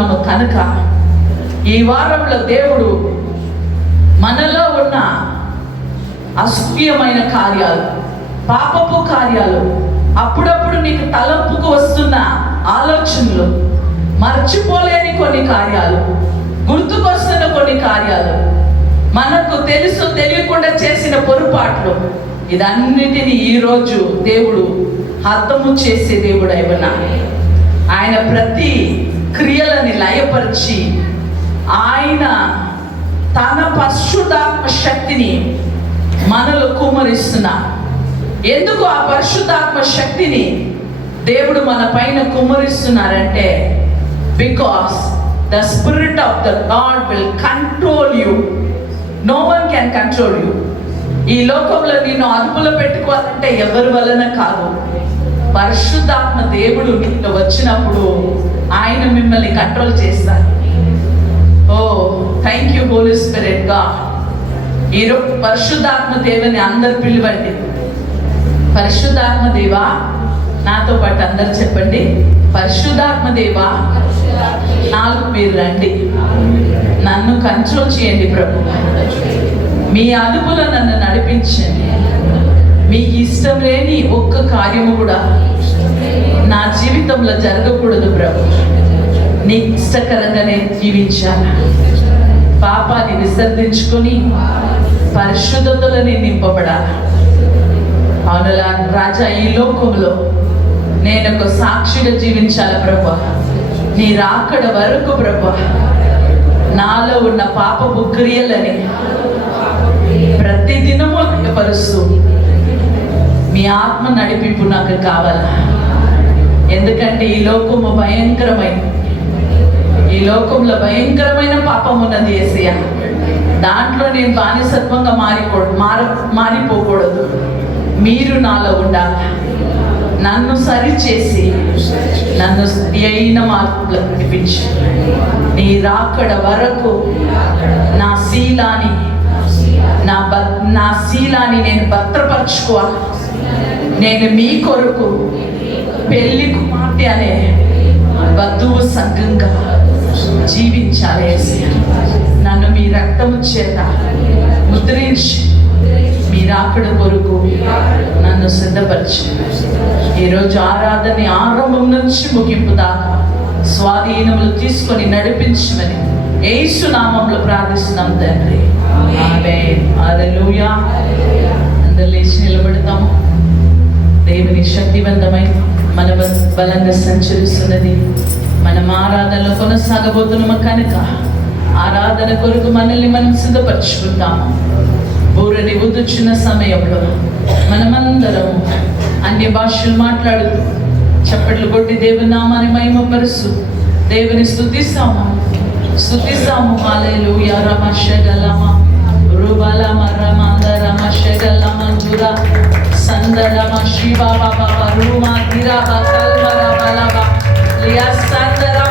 చేయబోతున్నాము కనుక ఈ వారంలో దేవుడు మనలో ఉన్న అసూయమైన కార్యాలు, పాపపు కార్యాలు, అప్పుడప్పుడు నీకు తలంపుకు వస్తున్న ఆలోచనలు, మర్చిపోలేని కొన్ని కార్యాలు, గుర్తుకొస్తున్న కొన్ని కార్యాలు, మనకు తెలుసు తెలియకుండా చేసిన పొరపాట్లు, ఇదన్నిటిని ఈరోజు దేవుడు అర్థము చేసే దేవుడు అయినా ఆయన ప్రతి క్రియలని లయపరిచి ఆయన తన పరిశుద్ధాత్మ శక్తిని మనలో కుమ్మరిస్తున్నారు. ఎందుకు ఆ పరిశుద్ధాత్మ శక్తిని దేవుడు మన పైన కుమ్మరిస్తున్నారంటే, because the spirit of the God will control you. No one can control you. ఈ లోకంలో నిన్ను అదుపులో పెట్టుకోవాలంటే ఎవరి వలన కాదు, పరిశుద్ధాత్మ దేవుడు నీలో వచ్చినప్పుడు ఆయన మిమ్మల్ని కంట్రోల్ చేస్తారు. Oh thank you holy spirit God. ఈరోజు పరిశుద్ధాత్మ దేవుని అందరు పిలవండి. పరిశుద్ధాత్మ దేవా, నాతో పాటు అందరు చెప్పండి, పరిశుద్ధాత్మ దేవా నాలుగు మీరు రండి, నన్ను కంట్రోల్ చేయండి ప్రభు, మీ అదుపులో నన్ను నడిపించండి. మీకు ఇష్టం లేని ఒక్క కార్యము కూడా నా జీవితంలో జరగకూడదు ప్రభు. నీకు ఇష్టకరంగా నేను జీవించాను, పాపాన్ని విసర్జించుకొని పరిశుద్ధతలో నేను నింపబడాలి. అవునలా రాజా, ఈ లోకంలో నేను ఒక సాక్షిగా జీవించాలి ప్రభు. నీ రాకడ వరకు ప్రభు నాలో ఉన్న పాపపు క్రియలని ప్రతిదినము పరుస్తూ మీ ఆత్మ నడిపింపు నాకు కావాలా. ఎందుకంటే ఈ లోకము భయంకరమైన, ఈ లోకంలో భయంకరమైన పాపం ఉన్నది యేసయ్య. దాంట్లో నేను బానిసత్వంగా మారిపోకూడదు. మీరు నాలో ఉండాలి. నన్ను సరిచేసి నన్ను అయిన మార్పులో నడిపించి నీ రాకడ వరకు నా శీలాన్ని నేను భద్రపరచుకోవాలి. నేను మీ కొరకు పెళ్లి కుమార్తె అనే వధువు సంఘంగా జీవించాలి. నన్ను మీ రక్తము చేత ముద్రించి మీ రాకడ కొరకు నన్ను సిద్ధపరిచి ఈరోజు ఆరాధన ఆరంభం నుంచి ముగింపు దాకా స్వాధీనములు తీసుకొని నడిపించమని యేసు నామములో ప్రార్థిస్తున్నాం తండ్రి. ఆమేన్. హల్లెలూయా. అందరూ లేచి నిలబడతాము. దేవుని శక్తివంతమై మన బలంగా సంచరిస్తున్నది. మనం ఆరాధనలో కొనసాగబోతున్నాము కనుక ఆరాధన కొరకు మనల్ని మనం సిద్ధపరచుకుంటాము. బూరని ఊదుచున్న సమయంలో మనమందరం అన్య భాషలు మాట్లాడుతూ చప్పట్లు కొట్టి దేవుని నామాన్ని మహిమపరుస్తూ దేవుని స్తుతిస్తాము. హల్లెలూయా. రమషగలమ రుబలమ రమందరమ షగలమ దురా సందరమ శివ బాబా రూమా గిరా కల్మర బలవ Liya సందరమ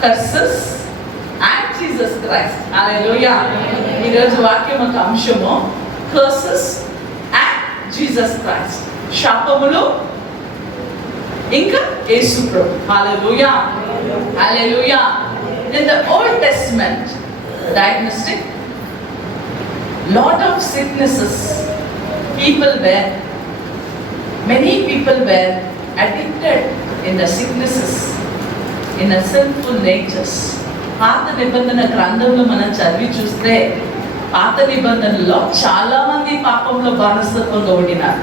Curses and Jesus Christ. Hallelujah. ఈరోజు వాక్యం ఒక అంశము curses and Jesus Christ. శాపములు ఇంకా యేసు ప్రభు. Hallelujah. Hallelujah. In the Old Testament diagnostic, lot of sicknesses, many people were addicted in the sicknesses, in a sinful natures. పాత నిబంధన గ్రంథంలో మనం చదివి చూస్తే పాత నిబంధనలో చాలా మంది పాపంలో బానిసత్వంగా ఉండినారు.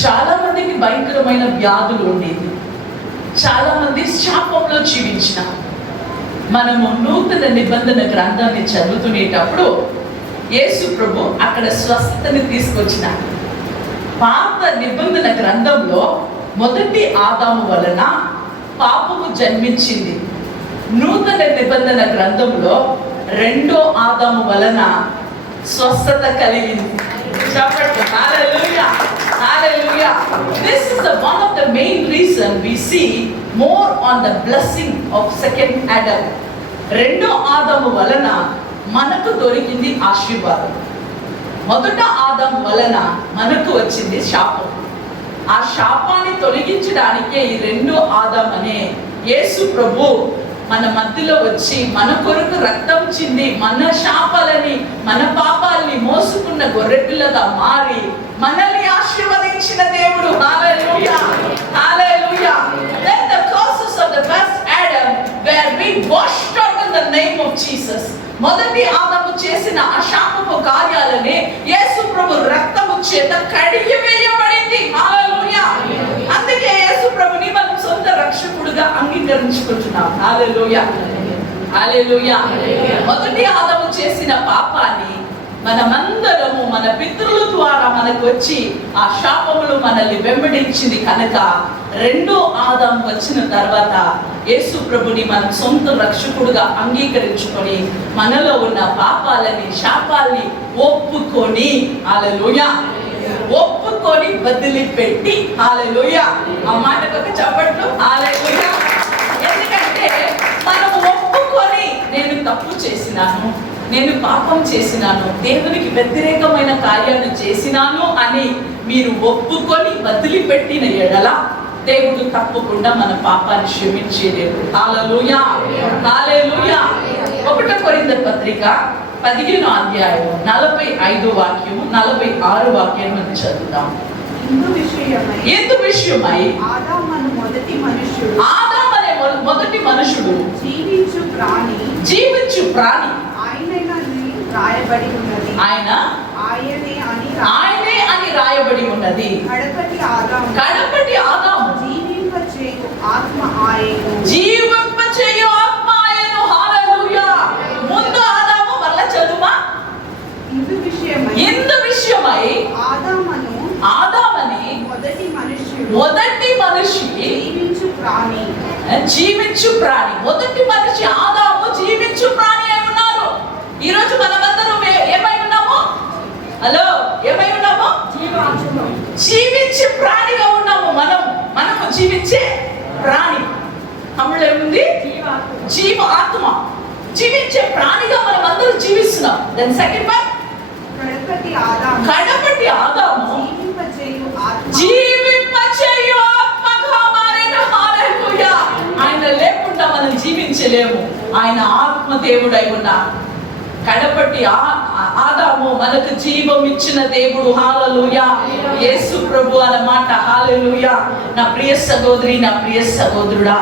చాలా మందికి భయంకరమైన వ్యాధులు ఉండేది. చాలా మంది శాపంలో జీవించినారు. మనము నూతన నిబంధన గ్రంథాన్ని చదువుతునేటప్పుడు యేసు ప్రభు అక్కడ స్వస్థతని తీసుకొచ్చినారు. పాత నిబంధన గ్రంథంలో మొదటి ఆదాము వలన పాపము జన్మించింది. నూతన నిబంధన గ్రంథంలో రెండో ఆదాము వలన స్వస్థత కలిగింది. చెప్పండి హల్లెలూయా. Hallelujah. This is one of the main reason we see more on the blessing of second Adam. రెండో ఆదాము వలన మనకు దొరికింది ఆశీర్వాదం. మొదట ఆదాము వలన మనకు వచ్చింది శాపం. ఆ శాపాన్ని తొలగించడానికే ఈ రెండో ఆదాం అనే యేసు ప్రభు మన మధ్యలో వచ్చి మన కొరకు రక్తం చింది మన శాపాలని మన పాపాలని మోసుకున్న గొర్రెపిల్లగా మారి మనల్ని ఆశీర్వదించిన దేవుడు. హల్లెలూయా. హల్లెలూయా. Then the curses of the first Adam were being washed out in the name of Jesus. మొదటి ఆదాము చేసిన ఆ శాపపు కార్యాలని యేసు ప్రభు రక్తము చేత కడిగివేయబడింది. హల్లెలూయా. అందుకే యేసు ప్రభుని మనం సొంత రక్షకుడుగా అంగీకరించాలి. అంగీకరించుకుంటున్నాం. హల్లెలూయా, హల్లెలూయా. మొదటి ఆదాము చేసిన పాపాన్ని మనమందరము మన పితరుల ద్వారా మనకు వచ్చి ఆ శాపములు మనల్ని వెంబడించింది కనుక రెండో ఆదాము వచ్చిన తర్వాత యేసు ప్రభుని మన సొంత రక్షకుడుగా అంగీకరించుకొని మనలో ఉన్న పాపాలని శాపాల్ని ఒప్పుకొని హల్లెలూయా ఒప్పుకొని వదిలిపెట్టి హల్లెలూయా. ఆ మాటకు ఒక చప్పట్లు హల్లెలూయా. ఎందుకంటే మనం ఒప్పుకొని నేను తప్పు చేసినాను, నేను పాపం చేసినాను, దేవునికి వ్యతిరేకమైన కార్యాలను చేసినాను అని మీరు ఒప్పుకొని వదిలిపెట్టిన ఎడల దేవుడు తప్పకుండా మన పాపాన్ని క్షమించేదేవుడు. హల్లెలూయా, హల్లెలూయా. 1 కొరింథీ పత్రిక 15వ అధ్యాయం 45 వాక్యం 46 వాక్యం మనం చదువుదాం. ఇందు విషయమై ఆదాము అనే మొదటి మనుషుడు జీవించు ప్రాణి ఆయనే అని రాయబడి ఉన్నది. కడపటి ఆదాము జీవింపచేయు ఆత్మ ఆయను. హల్లెలూయా. ముందు ఆదాము వల్ల చదువా. ఇందు విషయమై ఆదామని మొదటి మనిషి జీవించు ప్రాణి. మొదటి మనిషి ఆదాము జీవించు ప్రాణి అయి ఉన్నారు. ఈ రోజు మనమందరం ఏమై ఉన్నాము? హలో, ఏమై ఉన్నాము? జీవించే ప్రాణిగా ఉన్నాము. మనము జీవించే ప్రాణి. తమిళ ఏముంది? జీవ ఆత్మ. జీవించే ప్రాణిగా మనం అందరూ జీవిస్తున్నాం. దెన్ సెకండ్ వన్ కడపటి ఆదాము జీవింపచేయు ఆత్మగా మారెను. హల్లెలూయా. ఆయన లేకుండా మనం జీవించలేము. ఆయన ఆత్మ దేవుడై ఉన్నారు. కడపటి ఆదాము మనకు జీవం ఇచ్చిన దేవుడు. హల్లెలూయా. యేసు ప్రభు అన్నమాట. హల్లెలూయా. నా ప్రియ సహోదరి, నా ప్రియ సహోదరుడా,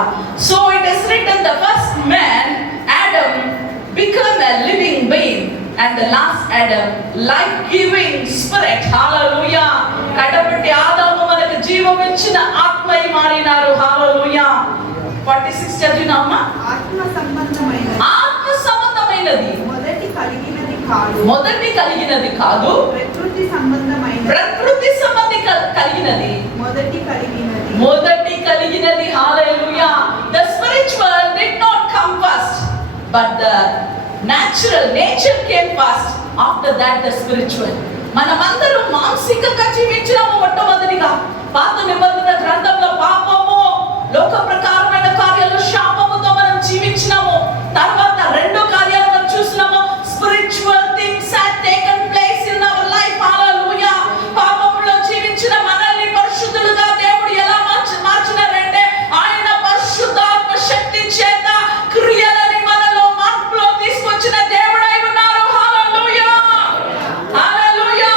so it is return the first man Adam became a living being and the last Adam life giving spirit. Hallelujah. కడపటి ఆదాము మనకు జీవం ఇచ్చిన ఆత్మై మారినారు. హల్లెలూయా. 46 చదివినామా? ఆత్మ సంబంధమైనది మొదటి కలిగినది కాదు, ప్రకృతి సంబంధి కలిగినది మొదటి కలిగినది. హల్లెలూయా. The spiritual did not come first, but the nature came first. After that the spiritual. మనమందరం మానసికంగా జీవించినాము. మొట్టమొదటిగా పాత నిబంధన గ్రంథంలో పాపము, లోక ప్రకారమైన కార్యాలు, శాపముతో మనం జీవించినాము. తర్వాత రెండో కార్యాలు మనం చూసినాము. Spiritual things have taken place in our life. Hallelujah. పాపములో జీవించిన మనల్ని పరిశుద్ధులుగా దేవుడు ఎలా మార్చినారంటే ఆయన పరిశుద్ధాత్మ శక్తి చేత క్రియలని మనలో మార్పులో తీసుకొచ్చిన దేవుడై ఉన్నారు. హల్లెలూయా, హల్లెలూయా.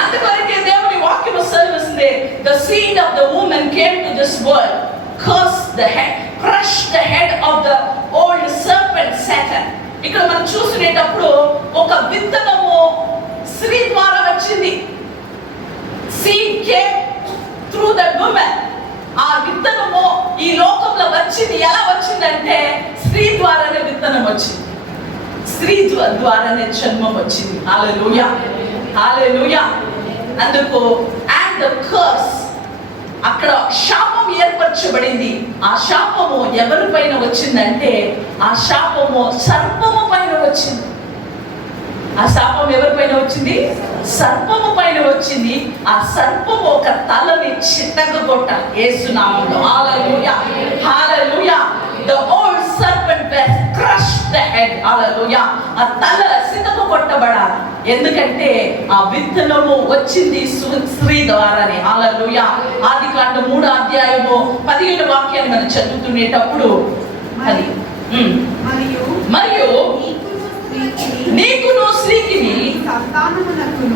అందుకొరకే దేవుని వాక్యము సెలవిస్తుంది, the seed of the woman came to this world, cursed the head, crushed the head of the old serpent Satan. ఇక్కడ మనం చూసినప్పుడు ఒక విత్తనము స్త్రీ ద్వారా వచ్చింది. seed came through the woman. ఆ విత్తనము ఈ లోకంలో వచ్చింది. ఎలా వచ్చిందంటే స్త్రీ ద్వారానే విత్తనం వచ్చింది. స్త్రీ ద్వారానే జన్మం వచ్చింది. హల్లెలూయా, హల్లెలూయా. అందుకు and the curse, అక్కడ శాపం ఏర్పరచబడింది. ఆ శాపము ఎవరి పైన వచ్చిందంటే ఆ శాపము సర్పము పైన వచ్చింది. ఆ శాపం ఎవరి పైన వచ్చింది? సర్పము పైన వచ్చింది. ఆ సర్పము ఒక తలని చితకగొట్ట యేసు నామములో. హల్లెలూయా, హల్లెలూయా. The old serpent was crushed the head. హల్లెలూయా. ఆ తల చితకగొట్టబడాలి. ఎందుకంటే ఆ విత్తనము వచ్చింది స్త్రీ ద్వారానే. హల్లెలూయా. ఆదికాండం 3వ అధ్యాయము 17వ వాక్యాన్ని మనం చదువుతునేటప్పుడు మరియు నీకును స్త్రీకిని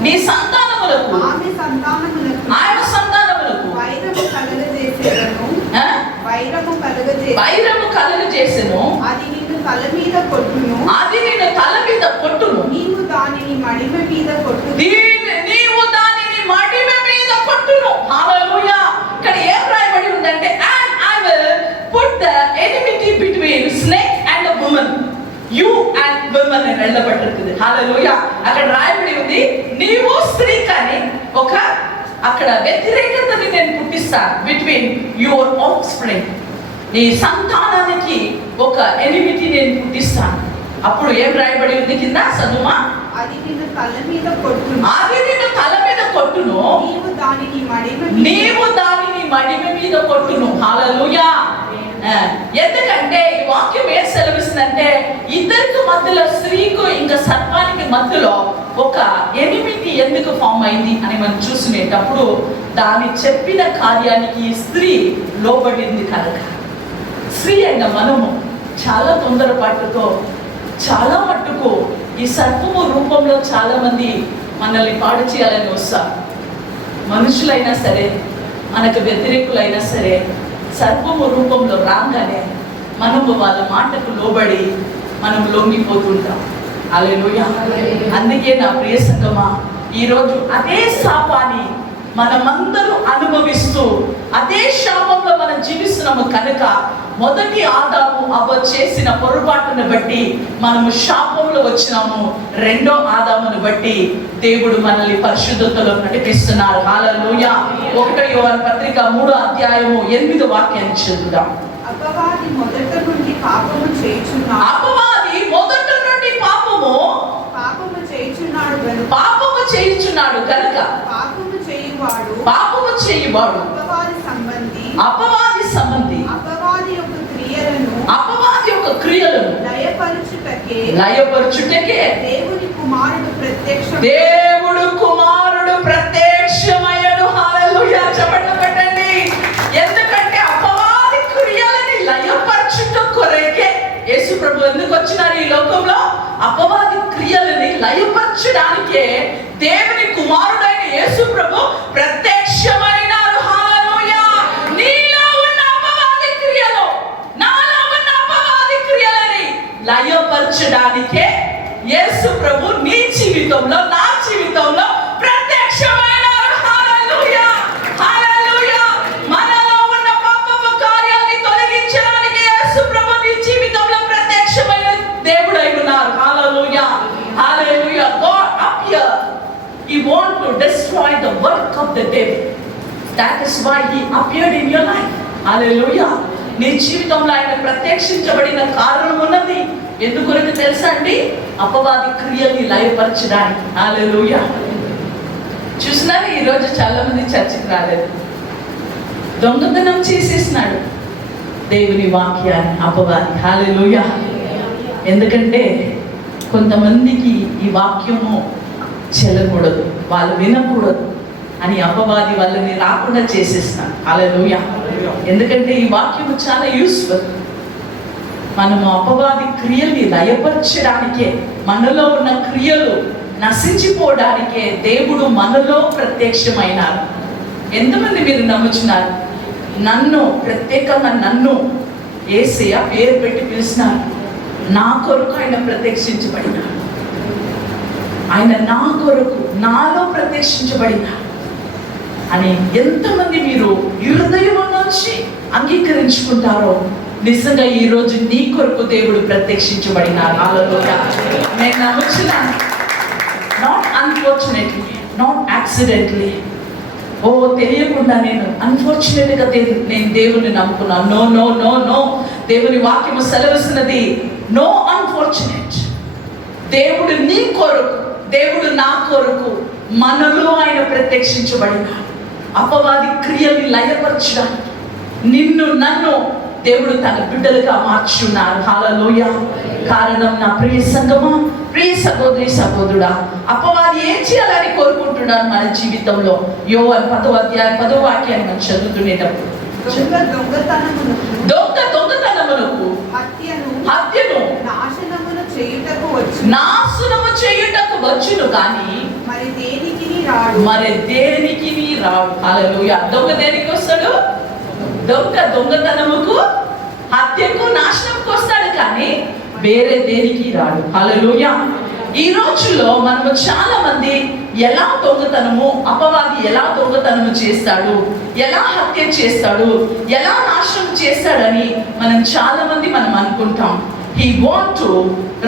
నీ సంతానములకు ఆయన సంతానములకు వైరము కలుగజేసెను. అది నిన్ను తల మీద కొట్టును, నీవు దానిని మడిమ మీద కొట్టును. హల్లెలూయా. ఇక్కడ ఏం రాయబడి ఉందంటే and I will put the enemy எழுதப்பட்டிருக்குது. హల్లెలూయా. అక్కడ రాయబడి ఉంది, నీవు స్త్రీ కానీ ఒక అక్కడ వ్యతిరేకతని నేను పుట్టిస్తాను బిట్వీన్ యువర్ ఆఫ్ స్ప్రింగ్, నీ సంతానానికి ఒక ఎనిమిటీ నేను పుట్టిస్తాను. అప్పుడు ఏం రాయబడి ఉంది కింద చదువుమా? అది నిన్ను తల మీద కొట్టును, అది నిన్ను తల మీద కొట్టును, నీవు దానిని మడిమ మీద కొట్టును. హల్లెలూయా. ఎందుకంటే ఈ వాక్యం ఏం సెలవిస్తుందంటే, ఇద్దరికి మధ్యలో, స్త్రీకు ఇంకా సర్పానికి మధ్యలో ఒక ఎనిమిది ఎందుకు ఫామ్ అయింది అని మనం చూసుకునేటప్పుడు, దాని చెప్పిన కార్యానికి స్త్రీ లోబడింది కనుక. స్త్రీ అయిన మనము చాలా తొందరపాటుతో చాలా మట్టుకు ఈ సర్పము రూపంలో చాలా మంది మనల్ని పాడు చేయాలని వస్తారు. మనుషులైనా సరే, మనకు వ్యతిరేకులైనా సరే, సర్పము రూపంలో రాగానే మనము వాళ్ళ మాటకు లోబడి మనం లొంగిపోతుంటాం. హల్లెలూయా. అందుకే నా ప్రియ సంగమా, ఈరోజు అదే శాపాన్ని మనమందరూ అనుభవిస్తూ అదే శాపంలో మనం జీవిస్తున్నాము కనుక, మొదటి ఆదాము అవ్వ చేసిన పొరపాటును బట్టి మనము శాపంలో వచ్చినాము. రెండో ఆదామును బట్టి దేవుడు మనల్ని పరిశుద్ధతలో నడిపిస్తున్నారు. హల్లెలూయా. 1 యోహాను పత్రిక 3వ అధ్యాయము 8వ వాక్యాన్ని చదువుదాం. అపవాది మొదట నుండి పాపము చేయుచున్నాడు, అపవాది మొదట నుండి పాపము చేయుచున్నాడు కనుక పాపము చేయువాడు అపవాది సంబంధి అపవాది యొక్క క్రియలను లయపరచుటకే దేవుడు కుమారుడు ప్రత్యక్షమయ్యాడు. హల్లెలూయా. చెప్పండి పెట్టండి. ఎందుకంటే అపవాది క్రియలని లయపరచుట కొరకే యేసు ప్రభు ఎందుకు వచ్చినారు ఈ లోకంలో? అపవాది క్రియలని లయపరచడానికే దేవుని కుమారుడైన యేసు ప్రభు ప్రత్యక్షమైనారు. హల్లెలూయా. నీలో ఉన్న అపవాది క్రియలు, నాలో ఉన్న అపవాది క్రియలని లయపరచడానికే యేసు ప్రభు నీ జీవితంలో, నా జీవితంలో ప్రత్యక్షమైనారు. హల్లెలూయా. హల్లెలూయా. మనలో ఉన్న పాపపు కార్యాన్ని తొలగించడానికి యేసు ప్రభు నీ జీవితంలో ప్రత్యక్షమైన దేవుడై ఉన్నారు. హల్లెలూయా. హల్లెలూయా. God appeared. He want to destroy the work of the devil. That is why he appeared in your life. Hallelujah. నీ జీవితంలో ఆయన ప్రత్యక్షించబడిన కారణం ఉన్నది. ఎందుకొరకు తెలుసా అండి? అపవాది క్రియల్ని లయపరచడానికి. హల్లెలూయా. చూసినారు, ఈరోజు చాలా మంది చర్చికి రాలేదు. దొంగతనం చేసేసినాడు దేవుని వాక్యాన్ని అపవాది. హల్లెలూయా. ఎందుకంటే కొంతమందికి ఈ వాక్యము చెల్లకూడదు, వాళ్ళు వినకూడదు అని అపవాది వాళ్ళని రాకుండా చేసేస్తున్నాడు. హల్లెలూయా. ఎందుకంటే ఈ వాక్యము చాలా యూస్ఫుల్. మనము అపవాది క్రియల్ని లయపరచడానికే, మనలో ఉన్న క్రియలు నశించిపోవడానికే దేవుడు మనలో ప్రత్యక్షమైనారు. ఎంతమంది మీరు నమ్ముచున్నారు? నన్ను ప్రత్యేకంగా నన్ను యేసయ్య పేరు పెట్టి పిలిచినారు. నా కొరకు ఆయన ప్రత్యక్షించబడినాడు. ఆయన నా కొరకు, నాలో ప్రత్యక్షించబడినాడు అని ఎంతమంది మీరు హృదయం నుంచి అంగీకరించుకుంటారో, నిజంగా ఈ రోజు నీ కొరకు దేవుడు ప్రత్యక్షించబడినారు. హల్లెలూయా. నేను నమ్ముచున్నాను. నాట్ అన్ఫార్చునేట్లీ, నాట్ యాక్సిడెంట్లీ, ఓ తెలియకుండా నేను అన్ఫార్చునేట్గా నేను దేవుని నమ్ముకున్నాను. No no no no. దేవుని వాక్యము సెలవిస్తున్నది, నో అన్ఫార్చునేట్. దేవుడు నీ కొరకు, దేవుడు నా కొరకు మనలో ఆయన ప్రత్యక్షించబడినాడు. అపవాది క్రియల్ని లయపరచడానికి నిన్ను నన్ను దేవుడు తన బిడ్డలుగా మార్చున్నారు. హల్లెలూయా. కారణం నా ప్రియ సంగమా, ప్రియ సహోదరి సహోదరుడా, అపవాది ఏం చేయాలని కోరుకుంటున్నాడు మన జీవితంలో? యోహాను 10వ అధ్యాయం 10వ వాక్యాన్ని మనం చదువుతునేటప్పుడు, దొంగతనమునకు హత్యను నాశనము చేయుటకు వచ్చును కానీ మరి దేనికి రాడు. హల్లెలూయా. దొంగ దేనికి వస్తాడు? దొంగతనముకు, హత్యకు, నాశనంకు వస్తాడు కానీ వేరే దేనికి రాడు. హల్లెలూయా. ఈ రోజుల్లో మనము చాలా మంది ఎలా దొంగతనము, అపవాది ఎలా దొంగతనము చేస్తాడు, ఎలా హత్య చేస్తాడు, ఎలా నాశనం చేస్తాడని మనం చాలా మంది అనుకుంటాం. He want to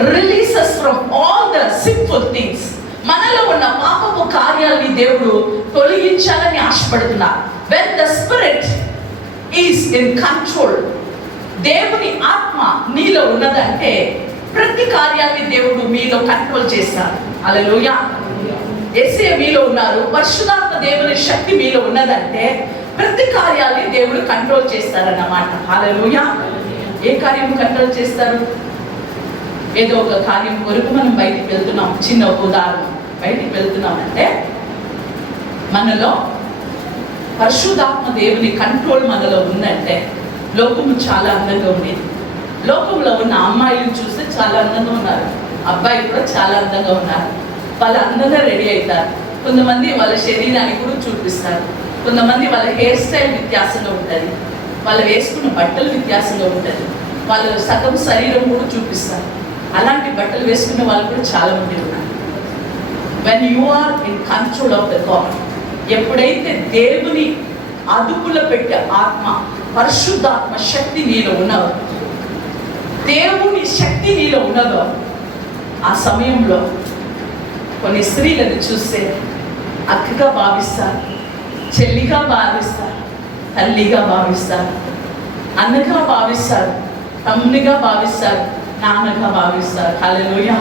release us from all the sinful things. మనలో ఉన్న పాపపు కార్యాలని దేవుడు తొలగించాలని ఆశపడుతున్నారు. When the Spirit is in control, దేవుని ఆత్మ నీలో ఉన్నదంటే ప్రతి కార్యాన్ని దేవుడు మీలో కంట్రోల్ చేస్తారు. హల్లెలూయా. యేసయ్య మీలో ఉన్నారు, పరిశుద్ధాత్మ దేవుని శక్తి మీలో ఉన్నదంటే ప్రతి కార్యాన్ని దేవుడు కంట్రోల్ చేస్తారన్నమాట. హల్లెలూయా. ఏ కార్యం కంట్రోల్ చేస్తారు? ఏదో ఒక కార్యం కొరకు మనం బయటికి వెళ్తున్నాం. చిన్న ఉదాహరణ, బయటికి వెళ్తున్నాం అంటే మనలో పరిశుద్ధాత్మ దేవుని కంట్రోల్ మనలో ఉందంటే లోకము చాలా అందంగా ఉండేది. లోకంలో ఉన్న అమ్మాయిలు చూస్తే చాలా అందంగా ఉన్నారు, అబ్బాయిలు కూడా చాలా అందంగా ఉన్నారు. వాళ్ళు అందంగా రెడీ అవుతారు. కొంతమంది వాళ్ళ శరీరాన్ని కూడా చూపిస్తారు, కొంతమంది వాళ్ళ హెయిర్ స్టైల్ వ్యత్యాసంగా ఉంటుంది, వాళ్ళు వేసుకున్న బట్టలు వ్యత్యాసంగా ఉంటుంది, వాళ్ళు సగం శరీరం కూడా చూపిస్తారు. అలాంటి బట్టలు వేసుకున్న వాళ్ళు కూడా చాలా మంది ఉన్నారు. when you are in control of the God, ఎప్పుడైతే దేవుని అదుపులో పెట్టే ఆత్మ, పరిశుద్ధాత్మ శక్తి నీలో ఉన్నదో, దేవుని శక్తి నీలో ఉన్నదో, ఆ సమయంలో కొన్ని స్త్రీలను చూస్తే అక్కగా భావిస్తారు, చెల్లిగా భావిస్తారు, తల్లిగా భావిస్తారు, అన్నగా భావిస్తారు, తమ్మునిగా భావిస్తారు, నాన్నగా భావిస్తారు. హల్లెలూయా.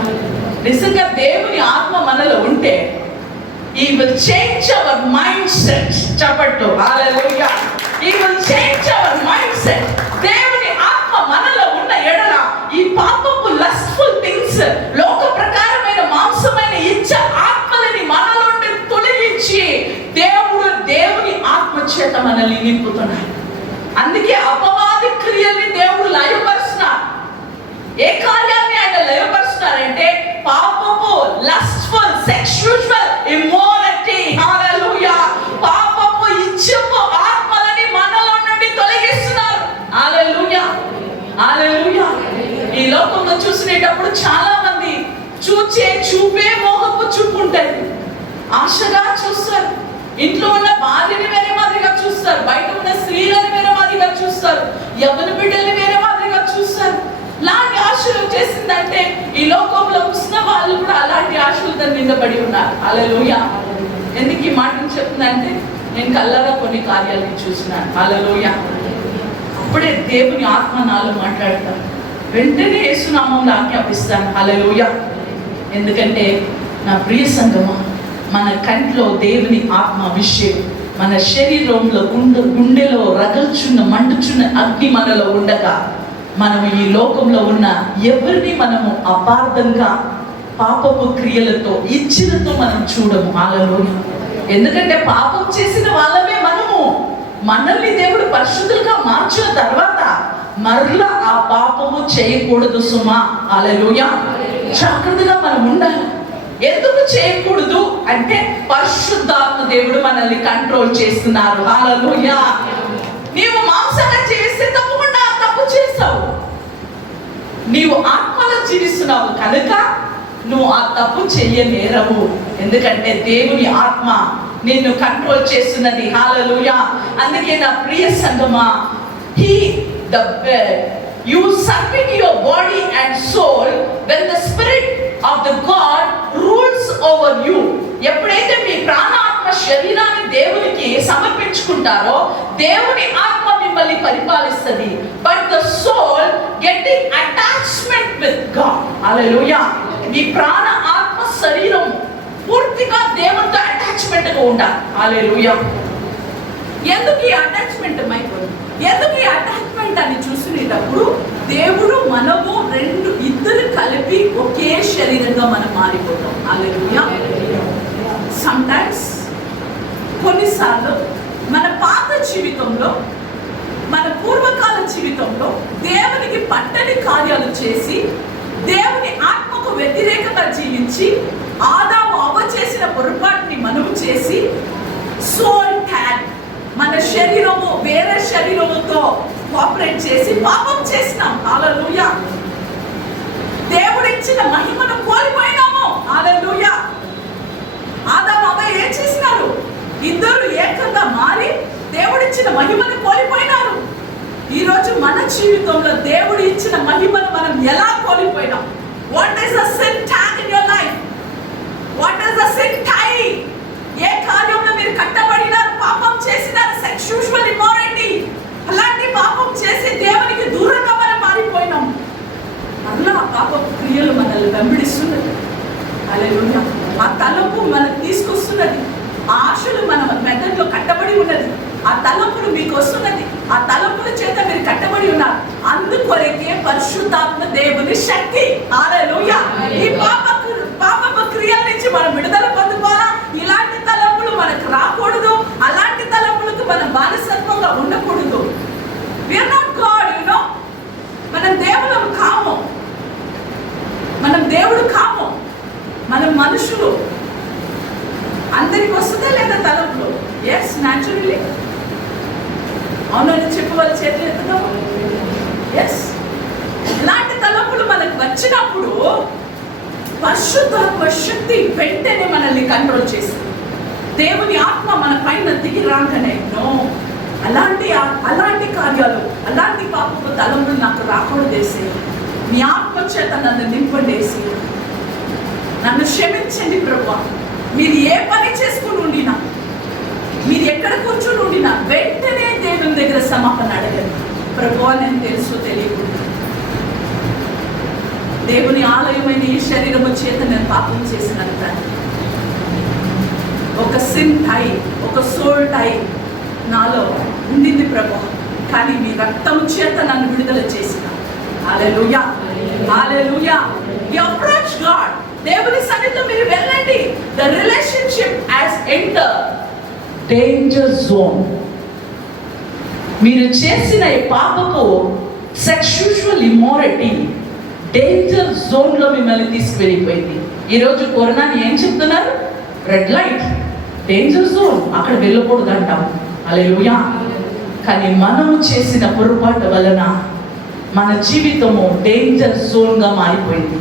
నిజంగా దేవుని ఆత్మ మనలో ఉంటే He will change our mindset. చెప్పట్టు. Hallelujah. He will change our mindset. దేవుని ఆత్మ మనలో ఉన్న ఎడల ఈ పాపపు లస్ట్ఫుల్ థింగ్స్, లోక ప్రకారమైన మాంసమైన ఇచ్చ ఆత్మలని మనలో నుండి తొలగించి దేవుని ఆత్మ చేత మనల్ని నింపుతున్నాడు. అందుకే అపవాది క్రియల్ని దేవుడు లయపరుస్తున్నారు. ఏ కార్యాన్ని ఆయన లయపరుస్తున్నారంటే పాపపు లస్ట్ఫుల్ సెక్షువల్ ఇమ్మోరాలిటీ. హల్లెలూయా. పాపపు ఇచ్చపు ఆత్మలని మనలో నుండి తొలగిస్తున్నారు. హల్లెలూయా. హల్లెలూయా. ఈ లోకంలో చూసినప్పుడు చాలా మంది చూపే మోహపు చూపు ఉంటుంది. ఆశగా చూస్తారు. ఇంట్లో ఉన్న భార్యని వేరే మాదిరిగా చూస్తారు, బయట ఉన్న స్త్రీలని వేరే మాదిరిగా చూస్తారు, యవ్వన బిడ్డల్ని వేరే మాదిరిగా చూస్తారు. లాంటి ఆశలు చేసిందంటే ఈ లోకంలో ఉన్న వాళ్ళు కూడా అలాంటి ఆశలతో నిందబడి ఉన్నారు. హల్లెలూయా. ఎందుకు ఈ మాటను చెప్తుందంటే నేను కళ్ళగా కొన్ని కార్యాలను చూసినాను. హల్లెలూయా. అప్పుడే దేవుని ఆత్మ నాలో మాట్లాడతాను, వెంటనే యేసునామంలో ఆజ్ఞాపిస్తాను. హల్లెలూయా. ఎందుకంటే నా ప్రియ సంగమా, మన కంట్లో దేవుని ఆత్మ అభిషేకం, మన శరీరంలో గుండెలో రగల్చున్న మండుచున్న అగ్ని మనలో ఉండగా మనము ఈ లోకంలో ఉన్న ఎవరిని మనము అపార్థంగా పాపపు క్రియలతో ఇచ్చినతో మనం చూడము. హల్లెలూయా. ఎందుకంటే పాపం చేసిన వాళ్ళమే మనము. మనల్ని దేవుడు పరిశుద్ధులుగా మార్చిన తర్వాత మరలా ఆ పాపము చేయకూడదు సుమా. హల్లెలూయా. జాగ్రత్తగా మనం ఉండాలి. ఎందుకు చేయకూడదు అంటే పరిశుద్ధాత్మ దేవుడు మనల్ని కంట్రోల్ చేస్తున్నారు. హల్లెలూయా. నీవు మాంసంగా చేస్తే తప్పకుండా తప్పు చేస్తావు. నీవు ఆత్మలో జీవిస్తున్నావు కనుక నువ్వు ఆ తప్పు చెయ్యనేరవు. ఎందుకంటే దేవుని ఆత్మ నిన్ను కంట్రోల్ చేస్తున్నది. హల్లెలూయా. అందుకే నా ప్రియ సంగమా, you submit your body and soul when the spirit of the God rules over you. ఎప్పుడైతే మీ ప్రాణాత్మ శరీరాన్ని దేవునికి సమర్పించుకుంటారో దేవుని ఆత్మ మిమ్మల్ని పరిపాలిస్తుంది. But the soul getting attachment with God. Hallelujah. మీ ప్రాణ ఆత్మ శరీరం పూర్తిగా దేవునితో అటాచ్మెంట్ గా ఉండాలి. హల్లెలూయా. ఎందుకు ఈ అటాచ్మెంట్ ఎందుకు ఈ అటాచ్మెంట్ అని చూసినప్పుడు దేవుడు మనము ఇద్దరు కలిపి ఒకే శరీరంగా మనం మారిపోతాం. హల్లెలూయా. సమ్టైమ్స్ కొన్నిసార్లు మన పాత జీవితంలో, మన పూర్వకాల జీవితంలో దేవునికి పట్టని కార్యాలు చేసి దేవుని ఆత్మకు వ్యతిరేకంగా జీవించి ఆదాము అవ్వ చేసిన పొరపాటుని మనము చేసి సోల్ ట్యాగ్, మన శరీరము వేరే శరీరముతో కోఆపరేట్ చేసి పాపం చేసినాం. హల్లెలూయా. దేవుడిచ్చిన మహిమను కోల్పోయినాము. హల్లెలూయా. ఆదాము అవ్వ ఏం చేసినారు? ఇద్దరు ఏకంగా మారి దేవుడిచ్చిన మహిమను కోల్పోయినారు. ఈరోజు మన జీవితంలో దేవుడు ఇచ్చిన మహిమను మనం ఎలా కోల్పోయినాం. What is the sin tag in your life? What is the sin tie? ఏ కార్యంలో మీరు కట్టబడినారు, పాపం చేసినారు, సెక్షువల్ ఇమ్మోరాలిటీ, అలాంటి పాపం చేసి దేవునికి దూరంగా మనం మారిపోయినాం. అలా ఆ పాపపు క్రియలు మనల్ని వెంబడిస్తున్నది. హల్లెలూయా. ఆ తలంపు మనకు తీసుకొస్తున్నది. ఆ ఆశలు మన మెదడులో కట్టబడి ఉన్నది. ఆ తలంపులు మీకు వస్తున్నది. ఆ తలంపుల చేత మీరు కట్టబడి ఉన్నారు. అందుకొరకే పరిశుద్ధాత్మ దేవుని శక్తి. హల్లెలూయా. ఈ పాపపు క్రియల నుంచి మనం విడుదల పొందుకోవాలా. ఇలాంటి తలంపులు మనకు రాకూడదు. అలాంటి తలంపులకు మనం బానిసత్వంగా ఉండకూడదు. We are not God, you know. మనం దేవుడు కాము. మనం దేవుడు కాము. మనం మనుషులు. అందరికి వస్తుందా లేదా తలంపులు? Yes, naturally. అవునని చెప్పి వాళ్ళ చేతులు ఎత్తుదాము. ఎస్, ఇలాంటి తలంపులు మనకు వచ్చినప్పుడు పరిశుద్ధాత్మ శక్తి వెంటనే మనల్ని కంట్రోల్ చేస్తుంది. దేవుని ఆత్మ మన పైన దిగి రాగానే నో, అలాంటి కార్యాలు, అలాంటి పాపపు తలంపులు నాకు రాకూడదేసి, నీ ఆత్మ చేత నన్ను నింపడేసి, నన్ను క్షమించండి ప్రభువా. మీరు ఏ పని చేసుకుని ఉండినా, మీరు ఎక్కడ కూర్చొని ఉండినా వెంటనే దేవుని దగ్గర క్షమాపణ అడగండి. ప్రభువా, నేను తెలుసు తెలియకుండా దేవుని ఆలయమైన ఈ శరీరము చేత నేను పాపం చేసినంత, ఒక సిన్ టై, ఒక సోల్ టై నాలో ఉండింది ప్రభువా. కానీ మీ రక్తం చేత నన్ను విడుదల చేసిన. హల్లెలూయా, హల్లెలూయా. You approach God. దేవుని సన్నిధిలో మీరు వెళ్ళండి. The relationship has entered danger zone. మీరు చేసిన ఈ పాపపు సెక్షువల్ ఇమ్మోరాలిటీ డేంజర్ జోన్ లో మిమ్మల్ని తీసుకువెళ్ళిపోయింది. ఈరోజు కరోనాని ఏం చెప్తున్నారు? రెడ్ లైట్, డేంజర్ జోన్, అక్కడ వెళ్ళకూడదు అంటాం. హల్లెలూయా. కానీ మనము చేసిన పొరపాటు వలన మన జీవితము డేంజర్ జోన్గా మారిపోయింది.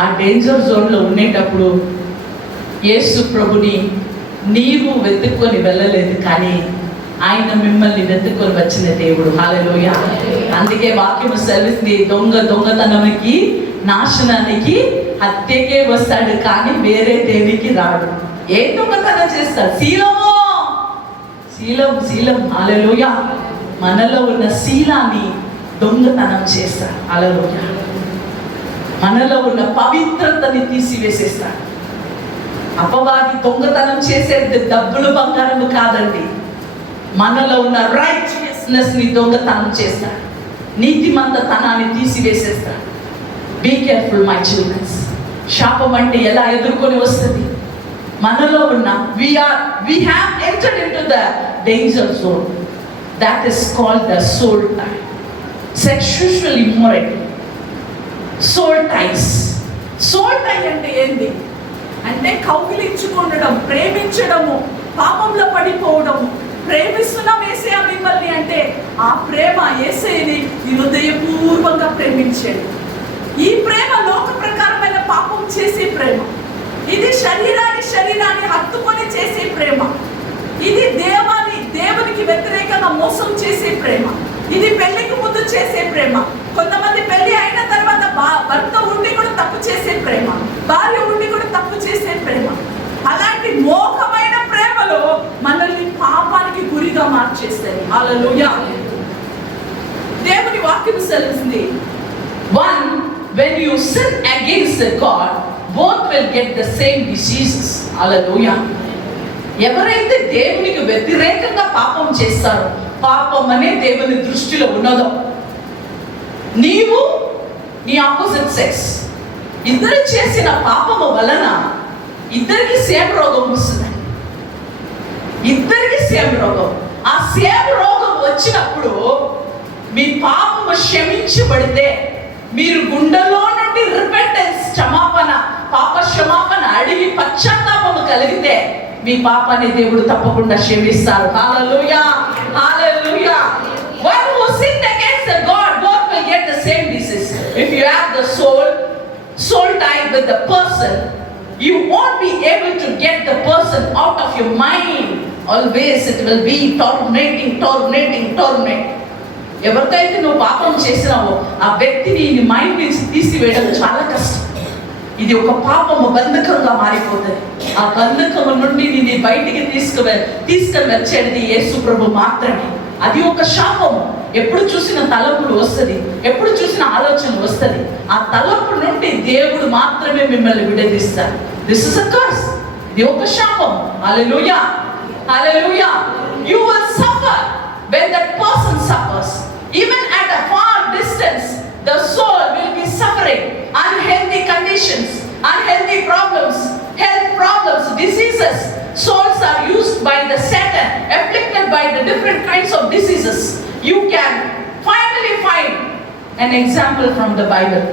ఆ డేంజర్ జోన్లో ఉండేటప్పుడు యేసు ప్రభుని నీవు వెతుక్కొని వెళ్ళలేదు, కానీ ఆయన మిమ్మల్ని వెతుక్కొని వచ్చిన దేవుడు. హల్లెలూయా. అందుకే వాక్యము సెలవిస్తుంది, దొంగతనానికి, నాశనానికి, హత్యకే వస్తాడు కానీ వేరే దేనికి రాడు. ఏ దొంగతనం చేస్తాడు? శీలం. హల్లెలూయా. మనలో ఉన్న శీలాన్ని దొంగతనం చేస్తాడు. హల్లెలూయా. మనలో ఉన్న పవిత్రతని తీసివేసేస్తాడు. అపవాది దొంగతనం చేసేది డబ్బులు, బంగారము కాదండి. మనలో ఉన్న రైచియస్నెస్ ని దొంగతనం చేస్తాడు. నీతిమంతతనాన్ని తీసివేసేస్తాడు. Be careful my childrens. శాపం అంటే ఎలా ఎదుర్కొని వస్తుంది? మనలో ఉన్న we have entered into the danger zone. That is called the soul tie. Sexual immorality. Soul ties. Soul tie అంటే ఏంటి? అంటే కౌగిలించుకుండడం, ప్రేమించడము, పాపంలో పడిపోవడము. ప్రేమిస్తున్నాం యేసయ్య మిమ్మల్ని అంటే ఆ ప్రేమ యేసయ్యని హృదయపూర్వకంగా ప్రేమించేది. ఈ ప్రేమ లోక ప్రకారమైన పాపం చేసే ప్రేమ. ఇది శరీరాన్ని హత్తుకొని చేసే ప్రేమ. ఇది దేవునికి వ్యతిరేకంగా మోసం చేసే ప్రేమ. ఇది పెళ్లికి ముందు చేసే ప్రేమ. కొంతమంది పెళ్లి అయిన తర్వాత భర్త ఉండి కూడా తప్పు చేసే ప్రేమ, భార్య ఉండి కూడా తప్పు చేసే ప్రేమ. అలాంటి మోహమైన ప్రేమలో మనల్ని పాపానికి గురిగా మార్చేస్తారు. హల్లెలూయా. దేవుని వాక్యం సెలవుస్తుంది, one, when you sin against God, both will get the same diseases. హల్లెలూయా. ఎవరైతే దేవునికి వ్యతిరేకంగా పాపం చేస్తారో, పాపం అనే దేవుని దృష్టిలో ఉన్నదో, నీవు నీ ఆపోజిట్ సెక్స్ ఇద్దరు చేసిన పాపము వలన ఇద్దరికి సేమ్ రోగం వస్తుంది. ఇద్దరికి సేమ్ రోగం. ఆ సేమ్ రోగం వచ్చినప్పుడు మీ పాపము క్షమించబడితే, మీరు గుండెలో నుండి రిపెంటెన్స్, పాప క్షమాపణ అడిగి పశ్చాత్తాపము కలిగితే మీ పాపాన్ని దేవుడు తప్పకుండా క్షమిస్తారు. హల్లెలూయా, హల్లెలూయా. One who sinned against the God, both will get the same disease. If you have the soul tie with the person, you won't be able to get the person out of your mind. Always it will be tormenting. ఎవరికైతే నువ్వు పాపం చేసినావో ఆ వ్యక్తిని నీ mind నుంచి తీసివేయడం చాలా కష్టం. ఇది ఒక పాపము బంధకంగా మారిపోతుంది. ఆ బంధకము నుండి నిన్ను బయటికి తీసుకొని వచ్చేది యేసు ప్రభు మాత్రమే. అది ఒక శాపము. ఎప్పుడు చూసిన తలంపులు వస్తుంది, ఎప్పుడు చూసిన ఆలోచన వస్తుంది. ఆ తలంపు నుండి దేవుడు మాత్రమే మిమ్మల్ని విడదీస్తారు. This is a curse. ఇది ఒక శాపం. హల్లెలూయా, హల్లెలూయా. You will suffer when that person suffers. Even at a far distance, the soul will be suffering unhealthy conditions, unhealthy problems, health problems, diseases. Souls are used by the Satan, afflicted by the different kinds of diseases. You can finally find an example from the Bible.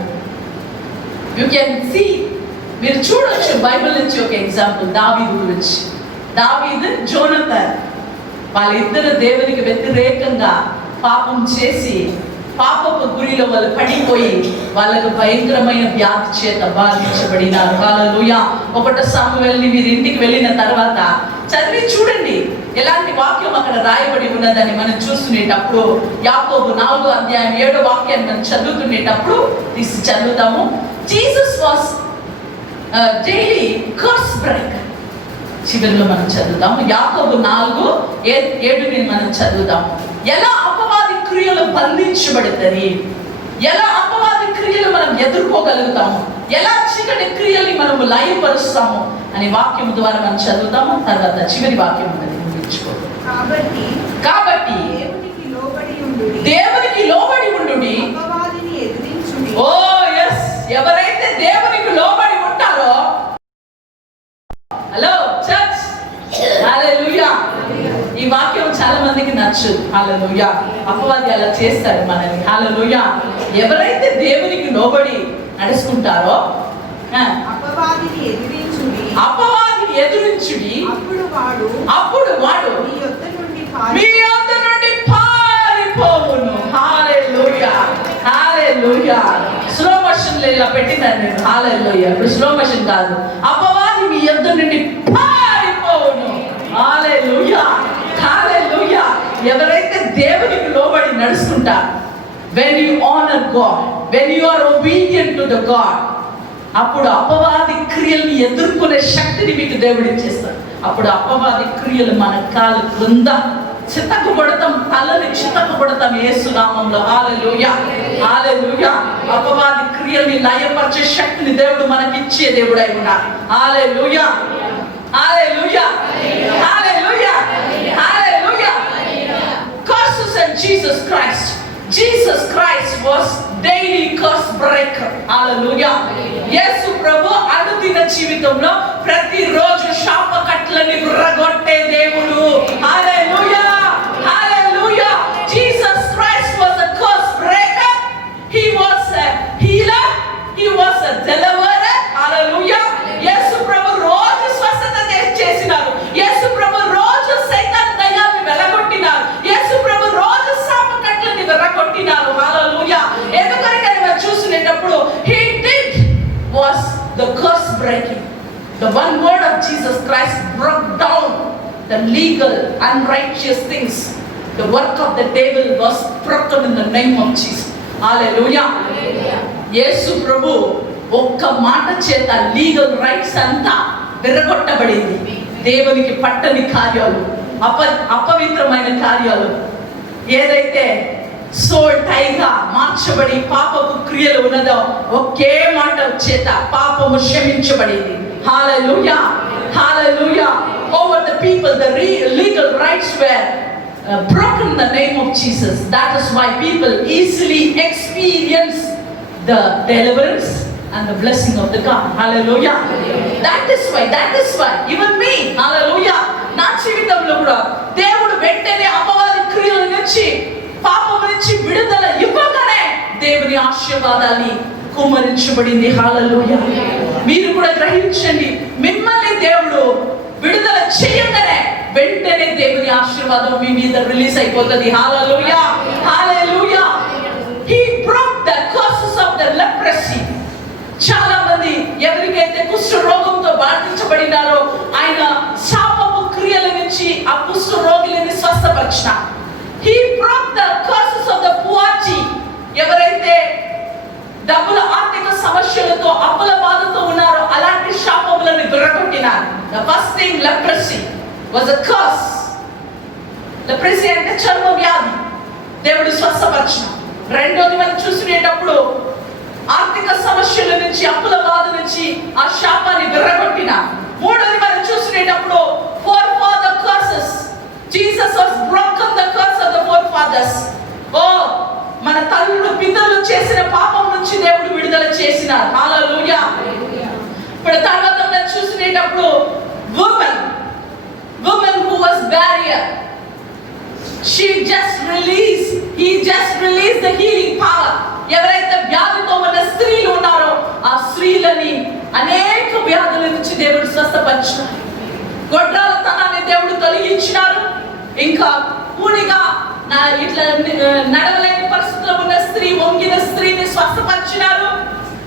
You can see, మీరు చూడొచ్చు Bible నుంచి ఒక example దావీదు గురించి. దావీదు, జోనతాన్, వాళ్ళిద్దరు దేవునికి వ్యతిరేకంగా పాపం చేసి పాపపు గురిలో వాళ్ళు పడిపోయి వాళ్ళకు భయంకరమైన వ్యాధి చేత బాధించబడినారు. హల్లెలూయా. 1 సామువేల్ని మీరు ఇంటికి వెళ్ళిన తర్వాత చదివి చూడండి ఎలాంటి వాక్యం అక్కడ రాయబడి ఉన్నదని మనం చూస్తునేటప్పుడు. యాకోబు 4వ అధ్యాయం 7వ వాక్యాన్ని మనం చదువుతునేటప్పుడు తీసి చదువుతాము. Jesus was daily curse break. చివరిలో మనం చదువుతాము. యాకోబు 4:7 మనం చదువుతాము. ఎలా అపవాది క్రియలు బంధించబడుతుంది, ఎలా అపవాది క్రియలు మనం ఎదుర్కోగలుగుతాము, ఎలా చీకటి క్రియల్ని మనము లయపరుస్తాము అనే వాక్యం ద్వారా మనం చదువుతాము. తర్వాత చివరి వాక్యం ఉన్నది ముగించుకో. కాబట్టి దేవునికి లోబడి ఉండుడి. ఓ ఎస్, ఎవరైతే దేవునికి లోబడి ఉంటారో, హలో చర్చ్, హల్లెలూయా. ఈ వాక్యం చాలా మందికి నచ్చదు. హల్లెలూయా. అపవాది అలా చేస్తాడు మనల్ని. హల్లెలూయా. ఎవరైతే దేవునికి లోబడి నడుచుకుంటారో అపవాదిని ఎదిరించుడి, అప్పుడు వాడు మీ యొద్ద నుండి పారిపోవును. హల్లెలూయా, హల్లెలూయా. స్లో మోషన్ ఇలా పెట్టినాను నేను. హల్లెలూయా. ఇప్పుడు స్లో మోషన్ కాదు. అపవాది మీ యొద్ద నుండి పారిపోవును. హల్లెలూయా, హల్లెలూయా. ఎవరైతే దేవునికి లోబడి నడుచుకుంటారు, when you honor God, when you are obedient to the God, అప్పుడు అపవాది క్రియల్ని ఎదుర్కొనే శక్తిని మీకు దేవుడు ఇచ్చేస్తాడు. అప్పుడు అపవాది క్రియలు మన కాళ్ళ క్రింద చితకబడతాం, తలని చితకబడతాం యేసు నామములో. హల్లెలూయా, హల్లెలూయా. అపవాది క్రియల్ని లయపరిచే శక్తిని దేవుడు మనకి ఇచ్చే దేవుడై ఉన్నాడు. హల్లెలూయా, హల్లెలూయా, హల్లెలూయా, హల్లెలూయా. Curses and Jesus Christ. Jesus Christ was daily curse breaker. Hallelujah. యేసు ప్రభు అనుదిన జీవితంలో ప్రతిరోజు శాప కట్లని విరగొట్టే దేవుడు. హల్లెలూయా, హల్లెలూయా. Jesus Christ was a curse breaker. He was a healer. He was a deliverer. Hallelujah. యేసు ప్రభు రోజు స్వస్థత చేసినారు. యేసు ప్రభు రోజు సైతాన్ దయ్యాన్ని వెలగొట్టినారు. యేసు ప్రభు రోజు శాప కట్లని విరగొట్టినారు. హల్లెలూయా. ఎందుకంటే మనం చూసినప్పుడు he did was the curse breaking. The one word of Jesus Christ broke down the legal unrighteous things. The work of the devil was broken in the name of Jesus. Hallelujah. యేసు ప్రభు ఒక్క మాట చేత legal rights అంతా విరగొట్టబడింది. దేవునికి పట్టని కార్యాలు, అపవిత్రమైన కార్యాలు, ఏదైతే సోల్ టైగా మార్చబడి పాపపు క్రియలు ఉన్నదో ఒకే మాట చేత పాపము క్షమించబడింది. హల్లెలూయా, హల్లెలూయా. Over the people, the legal rights were broken in the name of Jesus. That is why people easily experience the deliverance and the blessing of the God. Hallelujah. That is why even me, hallelujah, నా జీవితంలో కూడా దేవుడు వెంటనే అపవాది క్రియల నుంచి, పాపం నుంచి విడుదల ఇవ్వగానే దేవుని ఆశీర్వాదాన్ని కుమ్మరించబడింది. హల్లెలూయా. మీరు కూడా గ్రహించండి, మిమ్మల్ని దేవుడు విడుదల చేయగానే వెంటనే దేవుని ఆశీర్వాదం మీ మీద రిలీజ్ అయిపోతుంది. హల్లెలూయా, హల్లెలూయా. He broke the curses of the leprosy. చాలా మంది ఎవరికైతే కుష్ఠ రోగంతో బాధించబడినారో ఆయన శాపపు క్రియల నుంచి ఆ కుష్ఠ రోగులని స్వస్థపరిచినారు. He broke the curses of the పువార్చి, ఎవరైతే డబ్బుల ఆర్థిక సమస్యలతో అప్పుల బాధతో ఉన్నారో అలాంటి శాపములను విరగొట్టినారు. The first thing, leprosy was a curse. Leprosy అంటే చర్మ వ్యాధి, దేవుడు స్వస్థపరచు. రెండోది మనం చూసినప్పుడు ఆర్థిక సమస్యల నుంచి, అప్పుల బాధ నుంచి ఆ శాపాన్ని విరగొట్టిన. మూడోది మనం చూసినప్పుడు forefather curses. Jesus has broken the curse of the forefathers. మన తల్లులు పితరులు చేసిన పాపం నుంచి దేవుడు విడుదల చేసినారు. హల్లెలూయా. ఇప్పుడు తర్వాత మనం చూసినప్పుడు woman who was barrier, he just released the healing power. ఎవరైతే వ్యాధితో ఉన్న స్త్రీలు ఉన్నారో ఆ స్త్రీలని అనేక వ్యాధుల నుంచి దేవుడు స్వస్థపరిచినారు. గొడ్రాలతనాన్ని దేవుడు తొలగించినారు. ఇంకా పూనిగా ఇట్లా నడవలేని పరిస్థితుల్లో ఉన్న స్త్రీ, వంగిన స్త్రీని స్వస్థపరిచినారు.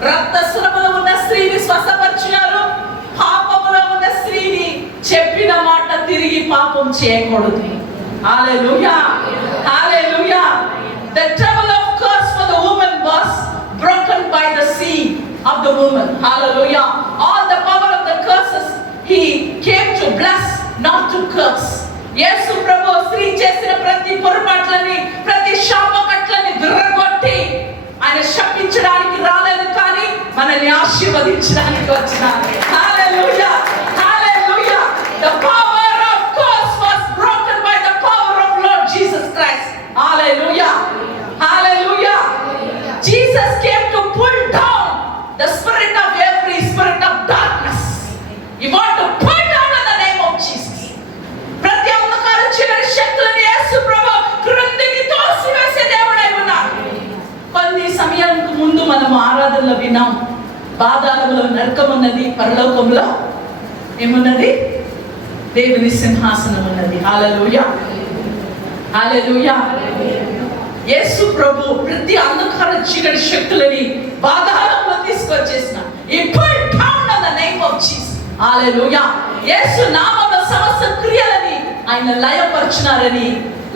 రక్తస్రావంలో ఉన్న స్త్రీని స్వస్థపరిచినారు. పాపములో ఉన్న స్త్రీని చెప్పిన మాట తిరిగి పాపం చేయకూడదు. హల్లెలూయా, హల్లెలూయా. The trouble of curse for the woman was broken by the seed of the woman. Hallelujah. All the power of the curses, he came to bless, not to curse. యేసు ప్రభు స్త్రీ చేసిన ప్రతి పొరపాట్లని, ప్రతి శాపకట్లని విరగొట్టి ఆయన శపించడానికి రాలేదు, కానీ మనల్ని ఆశీర్వదించడానికి వచ్చినారు. హల్లెలూయా, హల్లెలూయా. The power of curse was broken by the power of Lord Jesus Christ. Hallelujah, hallelujah. Jesus came to pull down the spirit of every spirit of darkness. You want to pull down in the name of Jesus. ప్రతి అంధకార చీకటి శక్తులను యేసు ప్రభు క్రిందికి తోసివేసే దేవుడై ఉన్నాడు. కొన్ని సమయానికి ముందు మనం ఆరాధనలో విన్నాం, పాతాళంలో నరకం ఉన్నది, పరలోకంలో ఏమున్నది? దేవుని సింహాసనం ఉన్నది. హల్లెలూయా, హల్లెలూయా. యేసు ప్రభు ప్రతి అంధకార చీకటి శక్తులని పాతాళంలో తీసుకొచ్చేసిన ఈ pull down in the name of Jesus. హల్లెలూయా. యేసు నామములో సమస్త క్రియలని ఆయన లయపరిచినారని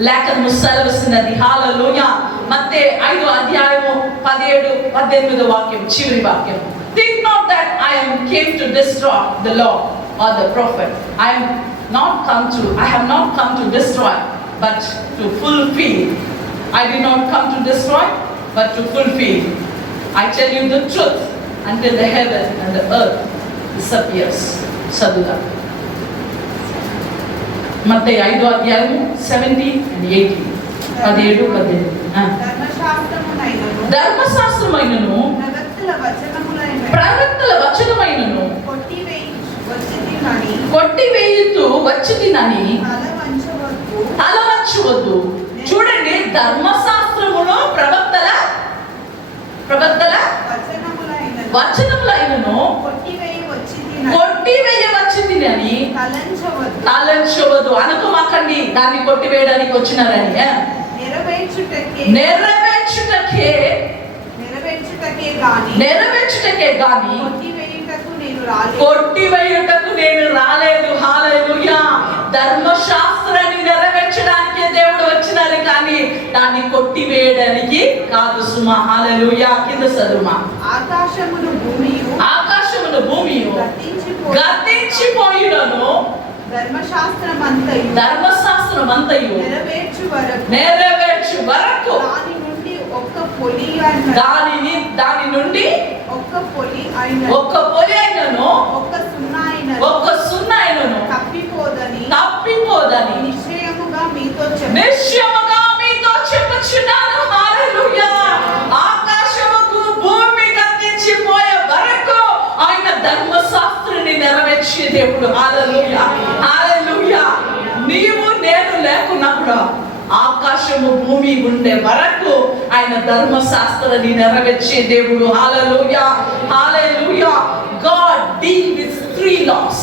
లేఖనము సెలవిస్తున్నది. హల్లెలూయా. మత్తయి 5:17-18 వాక్యం, చివరి వాక్యం. Think not that I came to destroy the law or the prophet. I have not come to destroy, but to fulfill. I did not come to destroy, but to fulfill. I tell you the truth, until the heaven and the earth disappears. Sadhuga. మత్తయి 5:17-18. 17-18. ధర్మశాస్త్రమైనను ప్రవక్తల వచనమైనను కొట్టివేయుతూ వచ్చితినని తల వంచవద్దు. చూడండి, ధర్మశాస్త్రములో ప్రవక్తల వచనములైనను కొట్టివేయవచ్చితినని తలంచవద్దు. అనుకోమాకండి దాన్ని కొట్టివేయడానికి వచ్చినారని. నెరవేర్చుటకే గాని కొట్టివేయుటకు నేను రాలేదు. హల్లెలూయా. ధర్మశాస్త్రాన్ని నెరవేర్చడానికి దేవుడు వచ్చినారు, కానీ దాన్ని కొట్టివేయడానికి కాదు సుమా. హల్లెలూయా. కింద చదువుమా. ఆకాశమును భూమియు గతించిపోయినను ధర్మశాస్త్రమంతయు నెరవేర్చు వరకు దాని నుండి ఒక్క పొలి అయినను ఒక్క సున్నా అయినను తప్పిపోదని నిశ్చయముగా మీతో చెప్పుచున్నాను. హల్లెలూయా. ఆకాశముకు భూమి గతించిపోయే వరకు ఆయన ధర్మశాస్త్రాన్ని నెరవేర్చే దేవుడు. హల్లెలూయా, హల్లెలూయా. నీవు నేను లేకున్నప్పుడు ఆకాశము భూమి ఉండే వరకు ఆయన ధర్మశాస్త్రాన్ని నెరవేర్చే దేవుడు. హల్లెలూయా, హల్లెలూయా. God deal with 3 laws.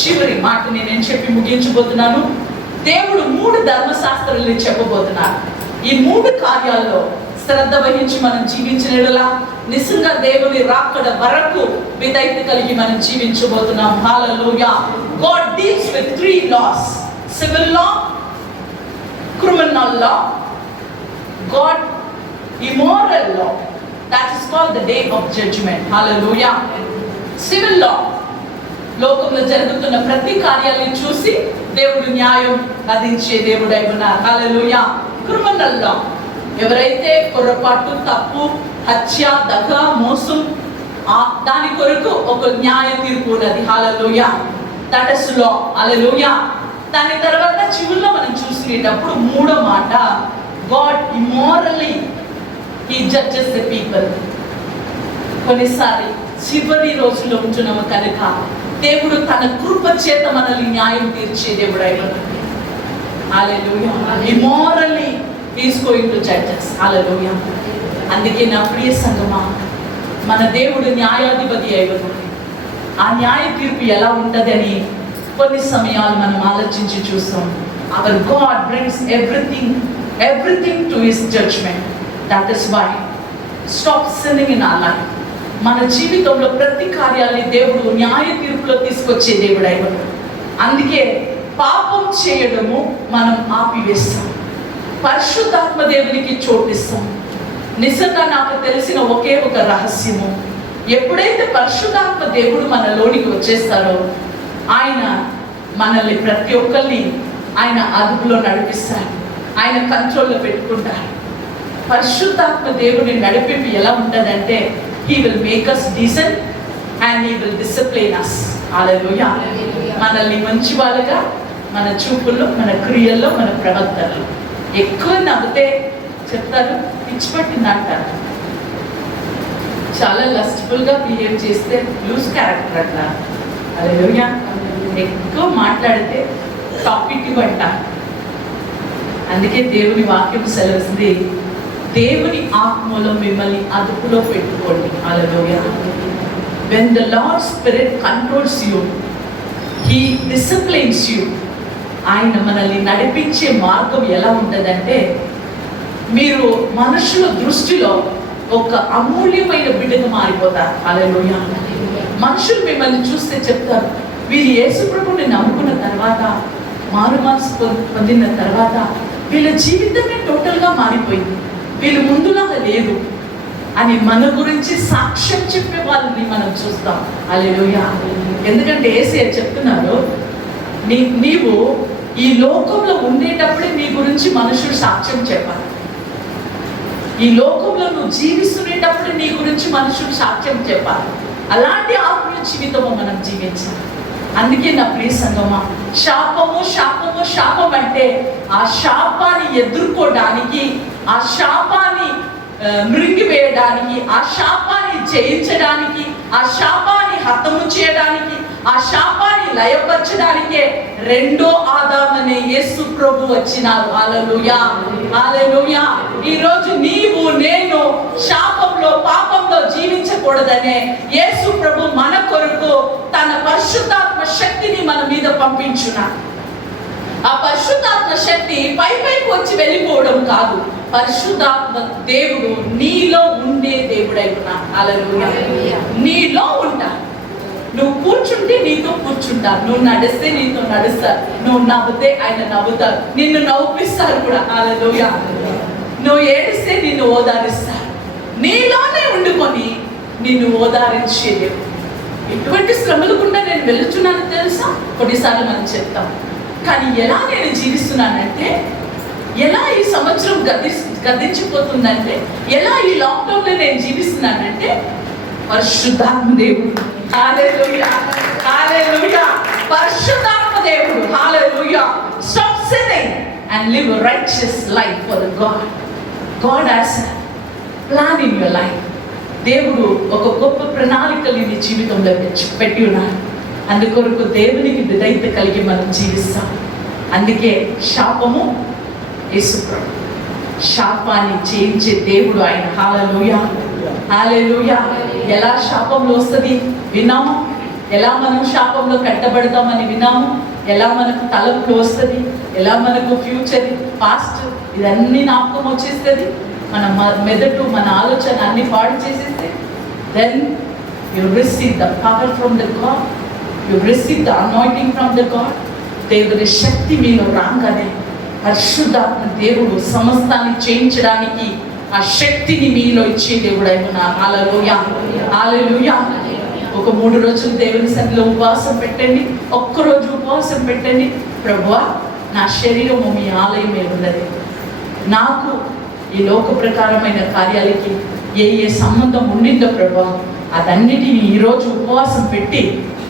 చివరి మాటని నేను చెప్పి ముగించబోతున్నాను. దేవుడు 3 ధర్మశాస్త్రాలని చెప్పబోతున్నారు. ఈ 3 కార్యాల్లో శ్రద్ధ వహించి మనం జీవించినలా నిజంగా దేవుని రాకడ వరకు విధేయత కలిగి మనం జీవించబోతున్నాం. హల్లెలూయా. God deals with 3 laws: civil law, criminal law, God immoral law. That is called the day of judgment. Hallelujah. Civil law. లోకంలో జరుగుతున్న ప్రతి కార్యాలను చూసి దేవుడు న్యాయం విధించే దేవుడై ఉన్నారు. హల్లెలూయా. Criminal law. ఎవరైతే పొరపాటు, తప్పు, హత్య, దగ, మోసం దాని కొరకు ఒక న్యాయ తీర్పు ఉన్నది. Hallelujah. That is law. Hallelujah. దాని తర్వాత చివరిలో మనం చూసినప్పుడు మూడో మాట, God immorally he judges the people. కొన్నిసారి చివరి రోజుల్లో ఉంటున్నాము కనుక దేవుడు తన కృప చేత మనల్ని న్యాయం తీర్చే దేవుడు అయిపోతాడు. Hallelujah. Immorally he is going to judge us. Hallelujah. అందుకే నా ప్రియ సంగమా, మన దేవుడు న్యాయాధిపతి అయిపోతాడు. ఆ న్యాయ తీర్పు ఎలా ఉంటదని కొన్ని సమయాలు మనం ఆలోచించి చూస్తాం. Our God brings everything to his judgement. That is why stop sinning in our life. మన జీవితంలో ప్రతి కార్యాన్ని దేవుడు న్యాయ తీర్పులో తీసుకొచ్చే దేవుడు అయిపోతాడు. అందుకే పాపం చేయడము మనం ఆపివేస్తాం, పరిశుద్ధాత్మ దేవునికి చోటిస్తాం. నిజంగా నాకు తెలిసిన ఒకే ఒక రహస్యము, ఎప్పుడైతే పరిశుద్ధాత్మ దేవుడు మనలోనికి వచ్చేస్తారో ఆయన మనల్ని ప్రతి ఒక్కరిని ఆయన అదుపులో నడిపిస్తారు, ఆయన కంట్రోల్లో పెట్టుకుంటారు. పరిశుద్ధాత్మ దేవుని నడిపింపు ఎలా ఉంటుందంటే, He will make us decent and He will discipline us. Hallelujah. మనల్ని మంచి వాళ్ళగా, మన చూపుల్లో, మన క్రియల్లో, మన ప్రవర్తనలో. ఎక్కువ నవ్వుతే చెప్తారు పిచ్చి పట్టింది అంటారు. చాలా లస్ట్ఫుల్గా బిహేవ్ చేస్తే లూజ్ క్యారెక్టర్ అంటారు. హల్లెలూయా. ఎక్కువ మాట్లాడితే టాపిక్ అంటారు. అందుకే దేవుని వాక్యం సెలవుస్తుంది, దేవుని ఆత్మలో మిమ్మల్ని అదుపులో పెట్టుకోండి. హల్లెలూయా. When the Lord's Spirit controls you, He disciplines you. ఆయన మనల్ని నడిపించే మార్గం ఎలా ఉంటుందంటే, మీరు మనుషుల దృష్టిలో ఒక అమూల్యమైన బిడ్డగా మారిపోతారు. హల్లెలూయా. మనుషులు మిమ్మల్ని చూస్తే చెప్తారు, వీళ్ళు యేసు ప్రభువుని నమ్ముకున్న తర్వాత, మారు మనసు పొందిన తర్వాత వీళ్ళ జీవితమే టోటల్గా మారిపోయింది, వీళ్ళు ముందులాగా లేదు అని మన గురించి సాక్ష్యం చెప్పే వాళ్ళని మనం చూస్తాం. హల్లెలూయా. ఎందుకంటే యేసయ్య చెప్తున్నారు, నీవు ఈ లోకంలో ఉండేటప్పుడే నీ గురించి మనుషులు సాక్ష్యం చెప్పాలి. ఈ లోకంలో నువ్వు జీవిస్తునేటప్పుడే నీ గురించి మనుషులు సాక్ష్యం చెప్పాలి. అలాంటి ఆత్మీయ జీవితము మనం జీవించాలి. అందుకే నా ప్రియ సంగమా, శాపం అంటే ఆ శాపాన్ని ఎదుర్కోవడానికి, ఆ శాపాన్ని మృంగివేయడానికి, ఆ శాపాన్ని జయించడానికి, ఆ శాపాన్ని హతము చేయడానికి, ఆ శాపాన్ని లయపరచడానికే రెండో ఆదాము అనే యేసు ప్రభు వచ్చినారు. హల్లెలూయా. హల్లెలూయా. ఈ రోజు నీవు నేను శాపంలో, పాపంలో జీవించకూడదనే యేసు ప్రభు మన కొరకు తన పరిశుద్ధాత్మ శక్తిని మన మీద పంపించున్నాడు. ఆ పరిశుద్ధాత్మ శక్తి పైకి వచ్చి వెళ్ళిపోవడం కాదు, పరిశుద్ధాత్మ దేవుడు నీలో ఉండే దేవుడై ఉన్నాడు. హల్లెలూయా. నీలో ఉంటా. నువ్వు కూర్చుంటే నీతో కూర్చుంటారు, నువ్వు నడిస్తే నీతో నడుస్తారు, నువ్వు నవ్వుతే ఆయన నవ్వుతారు, నిన్ను నవ్విస్తారు కూడా. హల్లెలూయా. నువ్వు ఏడిస్తే నిన్ను ఓదారిస్తారు. నీలోనే ఉండుకొని నిన్ను ఓదారించేది. ఎటువంటి శ్రమలు గుండా నేను వెళుతున్నాను తెలుసా? కొన్నిసార్లు మనం చెప్తాం, కానీ ఎలా నేను జీవిస్తున్నానంటే, ఎలా ఈ సంవత్సరం గతించిపోతుందంటే, ఎలా ఈ లాక్డౌన్లో నేను జీవిస్తున్నానంటే, పరిశుద్ధాత్మ దేవుడు. హల్లెలూయా. హల్లెలూయా. పరిశుద్ధాత్మ దేవుడు. హల్లెలూయా. Stop sinning and live a righteous life for the God. God has a plan in your life. దేవుడు ఒక గొప్ప ప్రణాళికలు నీ జీవితంలో పెట్టి ఉన్నాడు. అందుకొరకు దేవునికి విధేయత కలిగి మనం జీవిస్తాం. అందుకే శాపము యేసు ప్రభు, శాపాన్ని జయించే దేవుడు ఆయన. హల్లెలూయా. హల్లెలూయా. ఎలా శాపంలో వస్తుంది విన్నాము, ఎలా మనం శాపంలో కట్టబడతామని విన్నాము, ఎలా మనకు తలంపులు వస్తుంది, ఎలా మనకు ఫ్యూచర్, పాస్ట్ ఇదన్నీ జ్ఞాపకం వచ్చేస్తుంది. మన మెదడు, మన ఆలోచన అన్ని పాడు చేసేస్తే, then you receive the power from the God, you receive the anointing from the God. దేవుని శక్తి మీలో రాగానే పరిశుద్ధాత్మ దేవుడు సమస్తాన్ని చేయించడానికి ఆ శక్తిని మీలో ఇచ్చే దేవుడు అయినా. హల్లెలూయా, హల్లెలూయా. ఒక 3 రోజులు దేవుని సన్నిధిలో ఉపవాసం పెట్టండి. ఒక్కరోజు ఉపవాసం పెట్టండి. ప్రభువా, నా శరీరము మీ ఆలయమే ఉన్నది. నాకు ఈ లోక ప్రకారమైన కార్యాలకి ఏ సంబంధం ఉండిందో ప్రభా, అదన్నిటిని ఈరోజు ఉపవాసం పెట్టి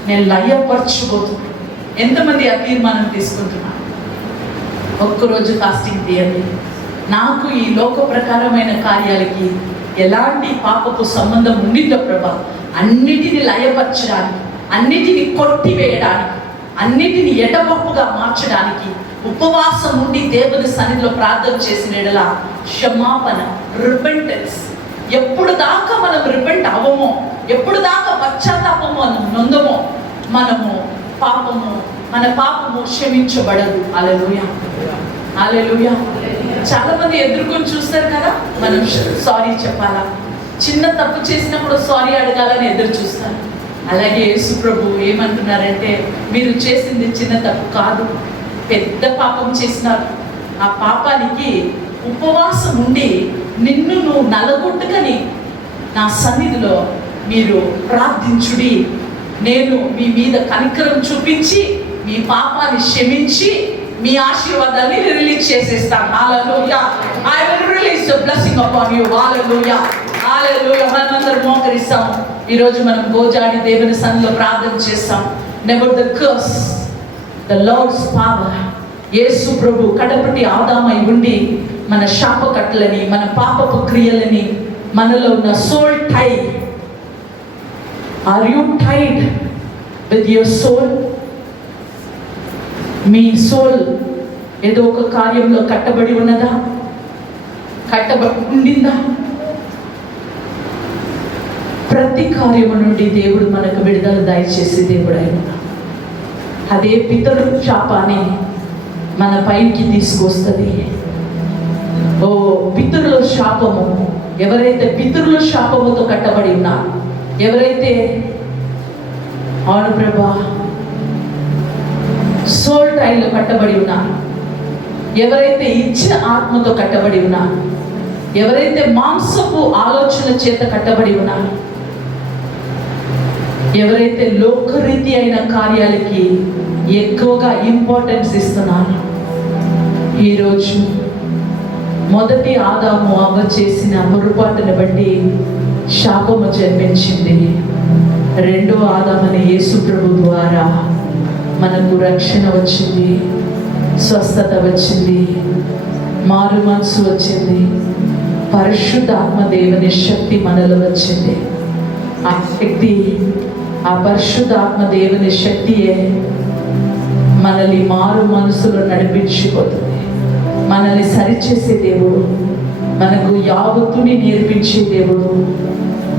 నేను లయపరచుకోతున్నాను. ఎంతమంది ఆ తీర్మానం తీసుకుంటున్నారు? ఒక్కరోజు ఫాస్టింగ్ తీయండి. నాకు ఈ లోక ప్రకారమైన కార్యాలకి ఎలాంటి పాపపు సంబంధం ఉండిందో ప్రభా, అన్నిటిని లయపరచడానికి, అన్నిటిని కొట్టివేయడానికి, అన్నిటిని ఎడమప్పుగా మార్చడానికి ఉపవాసం ఉండి దేవుని సన్నిధిలో ప్రార్థన చేసిన ఎడల క్షమాపణ, రిపెంటెన్స్. ఎప్పుడు దాకా మనం రిపెంట్ అవ్వమో, ఎప్పుడు దాకా పశ్చాత్తాపము నొందమో, మన పాపము క్షమించబడదు. హల్లెలూయా, హల్లెలూయా. చాలా మంది ఎదుర్కొని చూస్తారు కదా, మనం సారీ చెప్పాలా, చిన్న తప్పు చేసినప్పుడు సారీ అడగాలని ఎదురు చూస్తారు. అలాగే యేసు ప్రభు ఏమంటున్నారంటే, మీరు చేసింది చిన్న తప్పు కాదు, పెద్ద పాపం చేసినారు. ఆ పాపానికి ఉపవాసం ఉండి నిన్ను నువ్వు నలగొట్టుకని నా సన్నిధిలో మీరు ప్రార్థించుడి. నేను మీ మీద కనికరం చూపించి మీ పాపాన్ని క్షమించి మీ ఆశీర్వాదాన్ని రిలీజ్ చేసేస్తాను. హల్లెలూయా. I will release the blessing upon you. హల్లెలూయా, హల్లెలూయా. మనందరం మోకరిస్తాం. ఈరోజు మనం గోజాడి దేవుని సన్నిధిలో ప్రార్థన చేస్తాం. Never the curse, the Lord's power. యేసు ప్రభు కడపటి ఆదామై ఉండి మన శాపకట్లని, మన పాపపు క్రియలని, మనలో ఉన్న soul tie. Are you tied with your soul? మీ సోల్ ఏదో ఒక కార్యంలో కట్టబడి ఉన్నదా? కట్టబడి ఉండిందా? ప్రతి కార్యము నుండి దేవుడు మనకు విడుదల దయచేసి దేవుడు అయినా. అదే పితరు శాపాన్ని మన పైకి తీసుకొస్తుంది. ఓ పితరుల శాపము, ఎవరైతే పితరుల శాపముతో కట్టబడి ఉన్నారు, ఎవరైతే అవును ప్రభా సోల్ టైలో కట్టబడి ఉన్నారు, ఎవరైతే ఇచ్చిన ఆత్మతో కట్టబడి ఉన్నారు, ఎవరైతే మాంసపు ఆలోచన చేత కట్టబడి ఉన్నారు, ఎవరైతే లోకరీతి అయిన కార్యాలకి ఎక్కువగా ఇంపార్టెన్స్ ఇస్తున్నారు, ఈరోజు మొదటి ఆదాము అవ్వ చేసిన పొరపాటును బట్టి శాపము జన్మించింది. రెండో ఆదామని యేసు ప్రభు ద్వారా మనకు రక్షణ వచ్చింది, స్వస్థత వచ్చింది, మారు మనసు వచ్చింది, పరిశుద్ధాత్మ దేవుని శక్తి మనలో వచ్చింది. ఆ శక్తి, ఆ పరిశుద్ధాత్మ దేవుని శక్తియే మనల్ని మారు మనసులో నడిపించిపోతుంది. మనల్ని సరిచేసే దేవుడు, మనకు యావత్తుని నేర్పించే దేవుడు,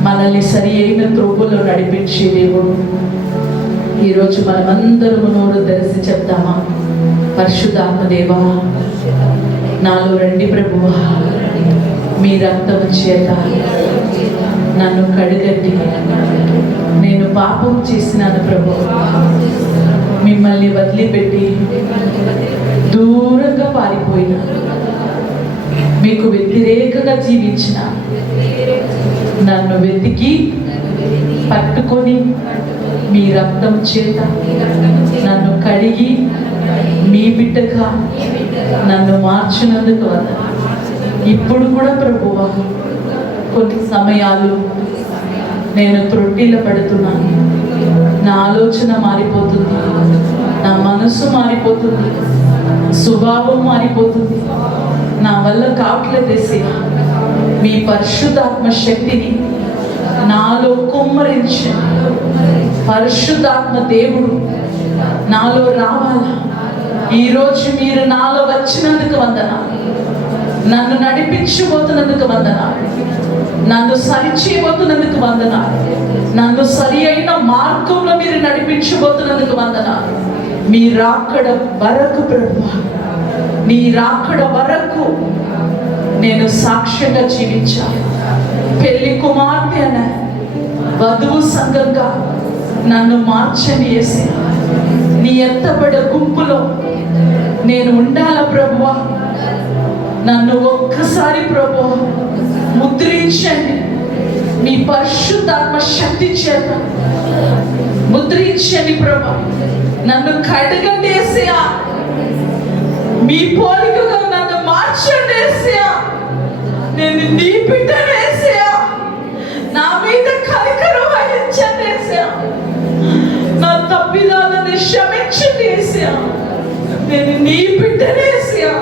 మనల్ని సరి అయిన త్రోవలో నడిపించే దేవుడు. ఈరోజు మనమందరము నోరు తెరిచి చెప్తామా? పరిశుద్ధాత్మ దేవా, నాలో రండి ప్రభువా, మీ రక్తము చేత నన్ను కడిగండి. నేను పాపం చేసినాను ప్రభు, మిమ్మల్ని వదిలిపెట్టి దూరంగా పారిపోయిన, మీకు వ్యతిరేకంగా జీవించిన, నన్ను వెతికి పట్టుకొని మీ రక్తం చేత నన్ను కడిగి మీ బిడ్డగా నన్ను మార్చినందుకు వందనాలు. ఇప్పుడు కూడా ప్రభువా, కొన్ని సమయాలు నేను త్రొట్టిల పడుతున్నాను. నా ఆలోచన మారిపోతుంది, నా మనసు మారిపోతుంది, స్వభావం మారిపోతుంది. నా వల్ల కావట్లేదేసి మీ పరిశుద్ధాత్మ శక్తిని నాలో కుమ్మరించండి. పరిశుద్ధాత్మ దేవుడు నాలో రావాలా. ఈరోజు మీరు నాలో వచ్చినందుకు వందనాలు, నన్ను నడిపించబోతున్నందుకు వందనాలు, నన్ను సరిచేయబోతున్నందుకు వందనాలు, నన్ను సరి అయిన మార్గంలో మీరు నడిపించబోతున్నందుకు వందనాలు. మీ రాకడ వరకు ప్రభువా, నీ రాకడ వరకు నేను సాక్ష్యంగా జీవించాలి. పెళ్లి కుమార్తె అనే వధువు సంఘంగా నన్ను మార్చని వేసి నీ ఎత్తబడే గుంపులో నేను ఉండాల ప్రభువా, నన్ను ఒక్కసారి ప్రభువా ముద్రించండి, మీ పరిశుద్ధాత్మ శక్తి చేత ముద్రించండి ప్రభువా. నన్ను కడగండి యేసయ్యా, మీ పోలికగా నన్ను మార్చండి యేసయ్యా. నేను నీ బిడ్డను యేసయ్యా, నా మీద కనికరం వహించండి యేసయ్యా. నా తప్పిదాలను క్షమించండి యేసయ్యా. నేను నీ బిడ్డను యేసయ్యా.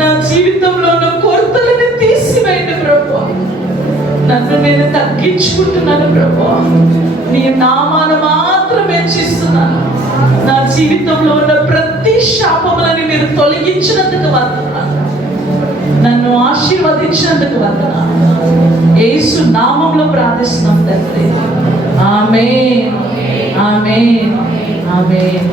నా జీవితంలో ఉన్న కొరతలను తీసివేయండి ప్రభువా. నన్ను నేను తగ్గించుకుంటున్నాను ప్రభువా, నీ నామాన్ని మాత్రమే హెచ్చిస్తున్నాను. నా జీవితంలో ఉన్న ప్రతి శాపములని మీరు తొలగించినందుకు వందనాలు, నన్ను ఆశీర్వదించినందుకు వందనాలు. యేసు నామములో ప్రార్థిస్తున్నాం తండ్రి. ఆమేన్, ఆమేన్, ఆమేన్.